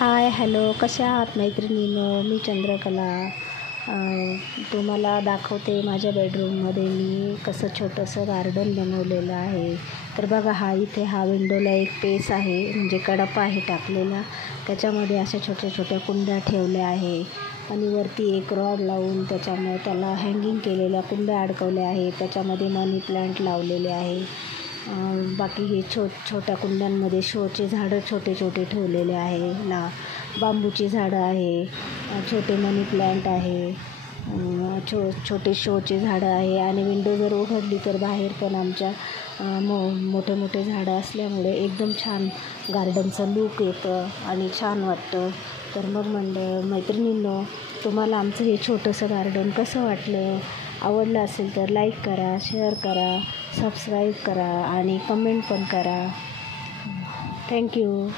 Hi hello, कशा आहात मैत्रिणींनो? मी चंद्रकला तुम्हाला दाखवते माझ्या बेडरूममध्ये मी कसं छोटंसं गार्डन बनवलेलं आहे. तर बघा, हा विंडोला एक पेस आहे, म्हणजे कडपा आहे टाकलेला. त्याच्यामध्ये अशा छोट्या छोट्या कुंड्या ठेवल्या आहे आणि वरती एक रॉड लावून त्याच्यामुळे त्याला हँगिंग केलेल्या कुंड्या अडकवल्या आहे. त्याच्यामध्ये मनी प्लांट लावलेले आहे. बाकी हे छोट्या कुंड्यांमध्ये शोचे झाडं छोटे छोटे ठेवलेले आहे. बांबूची झाडं आहे, छोटे मनी प्लांट आहे, छोटे शोचे झाडं आहे. आणि विंडो जर उघडली तर बाहेर पण आमच्या मोठे मोठे झाडं असल्यामुळे एकदम छान गार्डनचं लूक येतं आणि छान वाटतं. तर मग मैत्रिणींनो, तुम्हाला आमचं हे छोटंसं गार्डन कसं वाटलं? आवडलं असेल तर लाईक करा, शेअर करा, सबस्क्राईब करा आणि कमेंट पण करा. थँक्यू.